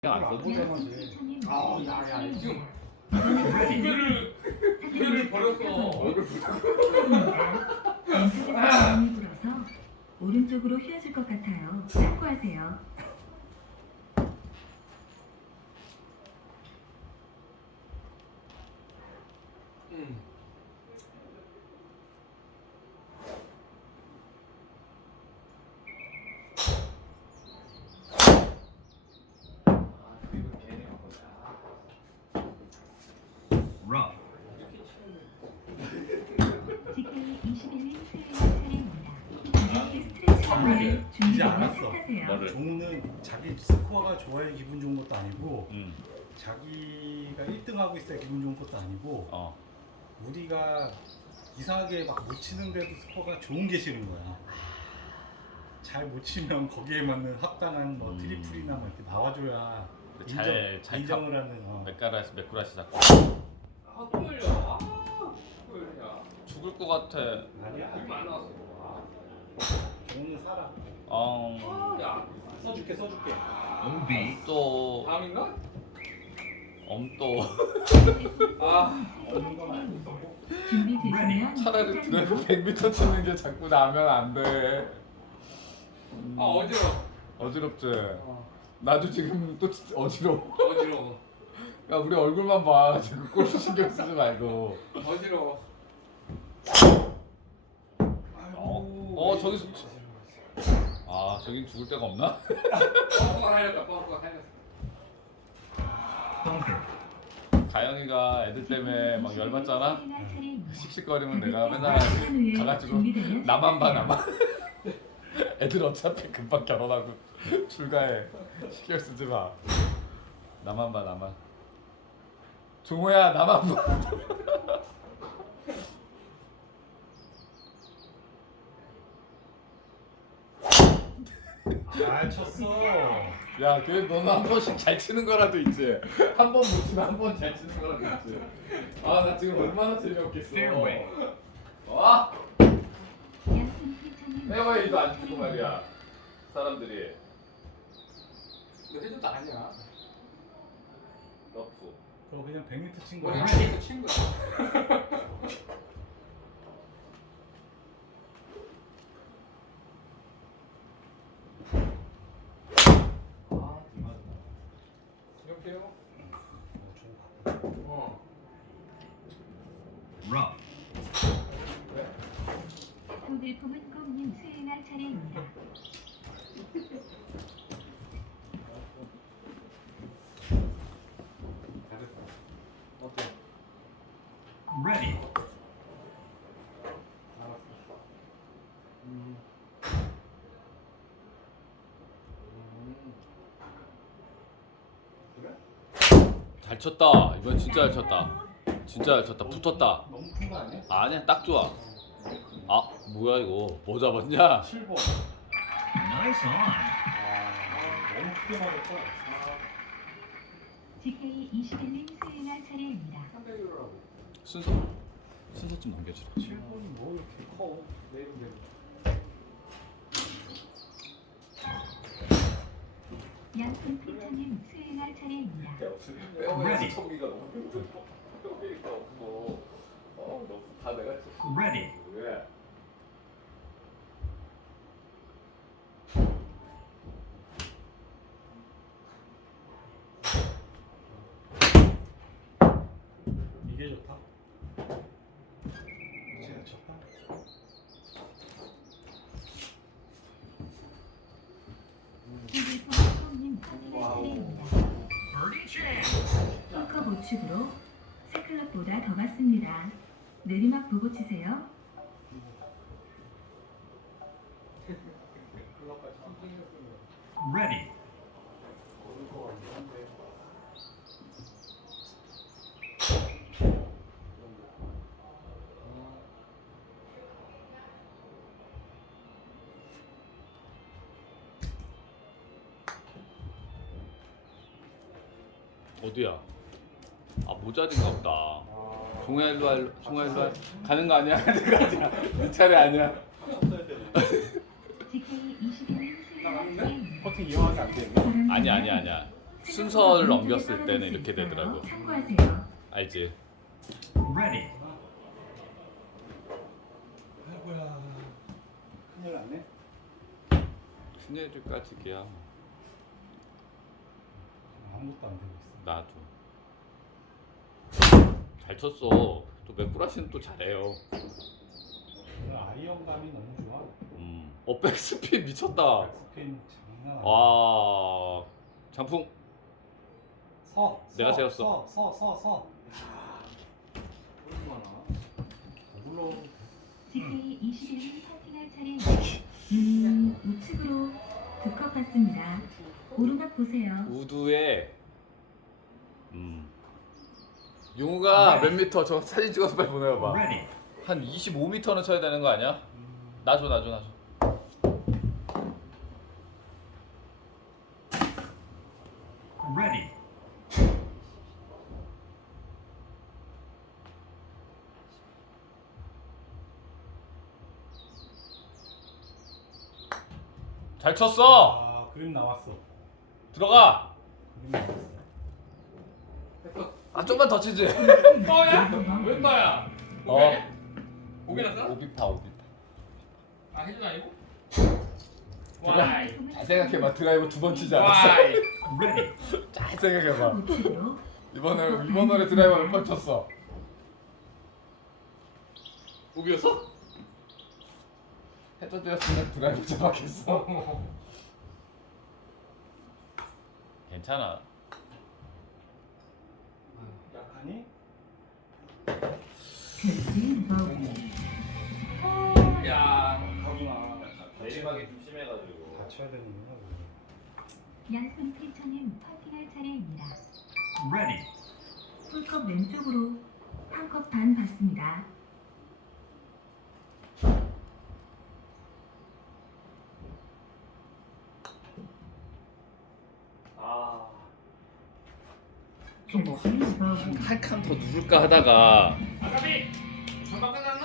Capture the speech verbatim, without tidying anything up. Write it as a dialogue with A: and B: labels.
A: 안 써도 되지.
B: 아, 야, 야, 지금
C: 이거를 이거를 버렸어.
B: 얼굴
D: 왼쪽에서 바람이 불어서 오른쪽으로 휘어질 것 같아요. 참고하세요.
C: 음.
A: rough.
D: 지케이 이십일 님 수요일 차례입니다. 가볍게 스트레칭을
B: 이제
D: 준비되면
B: 알았어.
D: 탓하세요.
A: 뭐를?
B: 종우는 자기 스코어가 좋아야 기분 좋은 것도 아니고
A: 음.
B: 자기가 일 등 하고 있어야 기분 좋은 것도 아니고
A: 어.
B: 우리가 이상하게 막 못 치는데도 스코어가 좋은 게 싫은 거야. 잘 못 치면 거기에 맞는 합당한 뭐
A: 음.
B: 트리플이나 뭐 이렇게 나와줘야 인정,
A: 잘- 잘
B: 인정을 하는 어.
A: 맥가라에서 맥구라시 잡고
C: 아, 또 열려. 아, 또 열려.
A: 죽을 것 같아.
B: 아니야.
C: 얼마 안 나왔어. 아,
B: 종우는 살아.
A: 어.
C: 아, 야,
B: 써줄게 써줄게.
A: 또
C: 다음인가?
A: 엄또
C: 아,
B: 없는 건 아니고.
D: 준비되시면
A: 차라리 드라이브 백 미터 치는 게 자꾸 나면 안 돼. 음,
C: 아 어지러워.
A: 어지럽지.
C: 어,
A: 나도 지금 또 진짜 어지러워.
C: 어지러워.
A: 야 우리 얼굴만 봐. 지금 골프 신경 쓰지 말고.
C: 어지러워.
A: 어, 어 저기서 아 저긴 죽을 데가 없나?
C: 뻥뻥 하렸다. 뻥뻥 하렸어.
A: 가영이가 애들 때문에 막 열받잖아.
D: 차례입니다.
A: 씩씩거리면 내가 맨날 가가지고
D: 준비되면
A: 나만 봐
D: 탓하세요.
A: 나만. 애들 어차피 금방 결혼하고 출가해. 신경 쓰지 마. 나만 봐 나만. 종호야 나만 봐.
B: 잘 쳤어.
A: 야, 그래 너는 한 번씩 잘 치는 거라도 있지. 한 번 못 치면 한 번 잘 치는 거라도 있지. 아, 나 지금 얼마나 재미없겠어. 와,
D: 양승 피처님
A: 페어웨이도 안 치고 말이야. 사람들이
C: 이거 해줘도 아니야.
A: 러프.
B: 그거 그냥 백 미터 친
C: 뭐
B: 거야.
C: 이렇게 친 거야.
B: 아, 이마다.
C: 이렇게요?
B: 좀
C: 어.
D: 소들품은 꽁님 수행할 차례입니다.
C: 잘했어. 어때?
A: Ready.
C: 알았어. 음. 음. 그래?
A: 잘 쳤다. 이번 진짜 잘 쳤다. 진짜 잘 쳤다. 붙었다.
B: 너무 큰 거 아니야?
A: 아니야, 딱 좋아. 아, 뭐야 이거? 뭐 잡았냐?
B: 칠 번.
A: 나이스 온.
B: 아, 너무 크게 맞았다.
D: 지케이 이십일 님 수행할 차례입니다.
C: 삼백 유로라고.
A: 순서 순서 좀 넘겨주라.
B: 칠 번이 뭐 이렇게 커?
C: 내일은 내일.
D: 양승 피처님 수행할 차례입니다.
C: 빼어내서 쳐보기가 너무 힘들어. 빼어내기가 없고. 어, 너무 다 내가 쳤어.
A: Ready.
C: 왜?
B: 이게 좋다. 제가 쳤다.
D: 소들품은 꽁님 수행할 차례입니다. 벙커 보축으로 세 클럽보다 더 갔습니다. 내리막 보고 치세요.
C: 클럽까지 삼성이었으면
A: Ready.
C: 얻을 거 같긴 한데.
A: 어디야? 아 모자린가 보다. 종아 일로 와. 일로- 종아 일로 와. 가는 거 아니야? 가는 거 아니야? 네 차례 아니야?
D: 지케이 이십일 님 수행할 차례입니다.
B: 퍼팅 이용하면 안 돼.
A: 아니야 아니야 아니야. 순서를 넘겼을 때는 이렇게 되더라고.
D: 참고하세요.
A: 알지?
B: 아이고야. 큰일 났네.
A: 신예주까지기야.
B: 아무것도 안 되고 있어.
A: 나도. 잘 쳤어. 또 맥브라시는 또 잘해요.
B: 오늘 아이언감이 너무 좋아.
A: 음. 어 백스핀 미쳤다.
B: 스핀 장난 아니야.
A: 와. 장풍.
B: 서.
A: 내가
B: 서,
A: 세웠어.
B: 서, 서, 서, 서. 얼마나? 물론
D: 지크이 이십일 위 퍼팅할 차례입니다. 음, 우측으로 두 컵 같습니다. 오르막 보세요.
A: 우두에 음. 용우가 몇 미터 저 사진 찍어서 빨리 보내봐. 한 이십오 미터는 쳐야 되는 거 아니야? 나줘 나줘 나줘. 잘 쳤어.
B: 아, 그림 나왔어.
A: 들어가.
B: 그림 나왔어.
A: 아 좀만 더 치지.
C: 너야? 웬 너야?
A: 어.
C: 오게 났어?
A: 오비파 오비파.
C: 아 해준 아니고?
A: 와이. 잘 생각해봐. 드라이버 두 번 치지 않았어?
C: 와이.
A: 잘 생각해봐.
D: 우측으로
A: 이번에 이번 노래 드라이버 몇 번 쳤어?
C: 오비였어?
A: 해저드였으면 드라이버 잡았겠어. 괜찮아.
B: 약하니?
D: 결승 버기.
C: 야.
B: 가구나.
A: 내리막이 좀 심해가지고.
B: 다쳐야 되는구나.
D: 양손 피처님 퍼팅할 차례입니다. 풀컵 왼쪽으로 한 컵 반 받습니다.
C: 아.
D: 결승 버기.
A: 한 칸 더 누를까 하다가
C: 아가비. 전방 끝나는